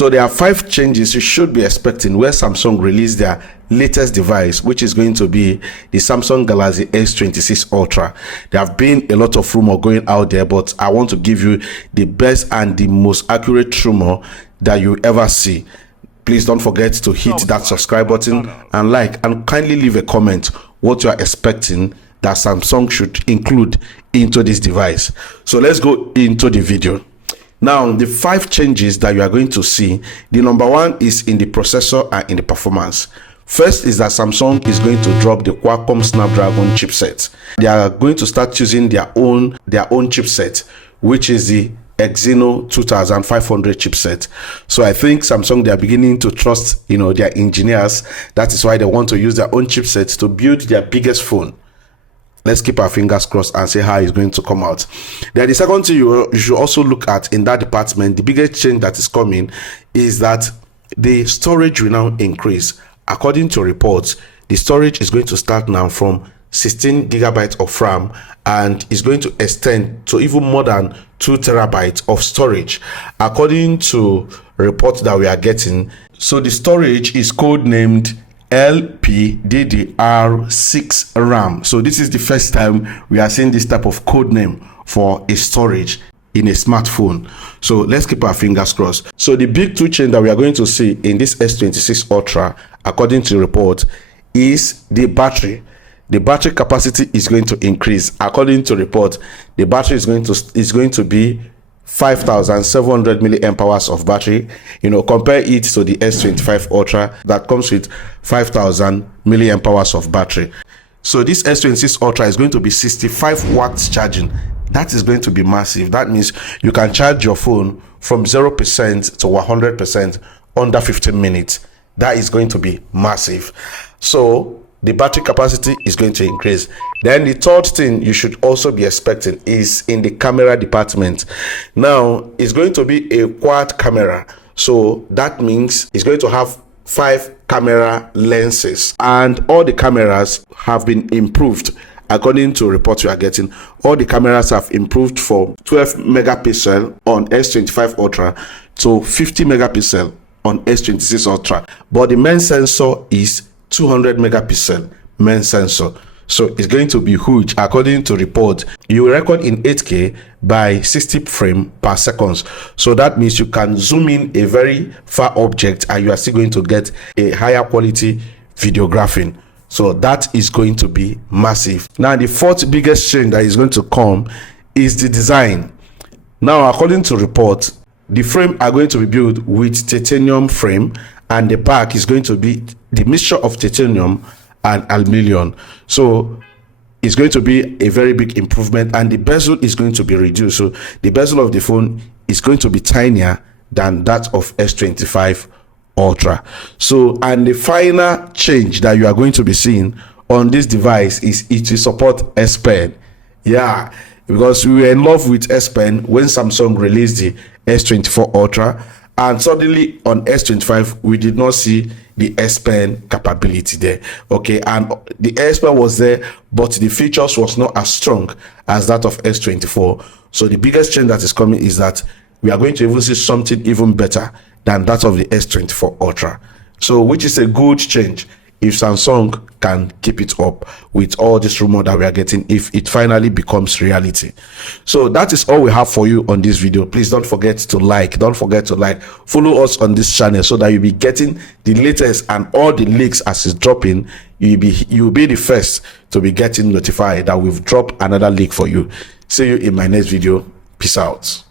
So there are 5 changes you should be expecting where Samsung release their latest device, which is going to be the Samsung Galaxy S26 Ultra. There have been a lot of rumor going out there, but I want to give you the best and the most accurate rumor that you ever see. Please don't forget to hit that subscribe button and like, and kindly leave a comment what you are expecting that Samsung should include into this device. So let's go into the video. Now, the 5 changes that you are going to see, the number 1 is in the processor and in the performance. First is that Samsung is going to drop the Qualcomm Snapdragon chipset. They are going to start using their own chipset, which is the Exynos 2500 chipset. So I think Samsung, they are beginning to trust, their engineers. That is why they want to use their own chipset to build their biggest phone. Let's keep our fingers crossed and see how it's going to come out. Then the second thing you should also look at in that department, the biggest change that is coming is that the storage will now increase. According to reports, the storage is going to start now from 16 gigabytes of RAM and is going to extend to even more than 2 terabytes of storage, according to reports that we are getting. So the storage is codenamed LPDDR6 RAM. So this is the first time we are seeing this type of code name for a storage in a smartphone. So let's keep our fingers crossed. So the big 2 change that we are going to see in this S26 Ultra, according to the report, is the battery. The battery capacity is going to increase. According to report, the battery is going to be 5,700 milliamp hours of battery. Compare it to the S25 Ultra that comes with 5,000 milliamp hours of battery. So this S26 Ultra is going to be 65 watts charging. That is going to be massive. That means you can charge your phone from 0% to 100% under 15 minutes. That is going to be massive. So the battery capacity is going to increase. Then the third thing you should also be expecting is in the camera department. Now, it's going to be a quad camera. So that means it's going to have 5 camera lenses, and all the cameras have been improved. According to reports we are getting, all the cameras have improved from 12 megapixel on S25 Ultra to 50 megapixel on S26 Ultra. But the main sensor is 200 megapixel main sensor. So it's going to be huge. According to report, you will record in 8K by 60 frames per second. So that means you can zoom in a very far object and you are still going to get a higher quality videographing. So that is going to be massive. Now, the 4th biggest change that is going to come is the design. Now, according to report, the frame are going to be built with titanium frame, and the back is going to be the mixture of titanium and aluminum. So it's going to be a very big improvement, and the bezel is going to be reduced. So the bezel of the phone is going to be tinier than that of S25 Ultra. So, and the final change that you are going to be seeing on this device is it will support S Pen. Yeah, because we were in love with S Pen when Samsung released the S24 Ultra, and suddenly on S25 we did not see the S Pen capability there. Okay, and the S Pen was there, but the features was not as strong as that of S24. So the biggest change that is coming is that we are going to even see something even better than that of the S24 Ultra. So which is a good change if Samsung can keep it up with all this rumor that we are getting, if it finally becomes reality. So that is all we have for you on this video. Please don't forget to like. Follow us on this channel so that you'll be getting the latest and all the leaks as it's dropping. You'll be the first to be getting notified that we've dropped another leak for you. See you in my next video. Peace out.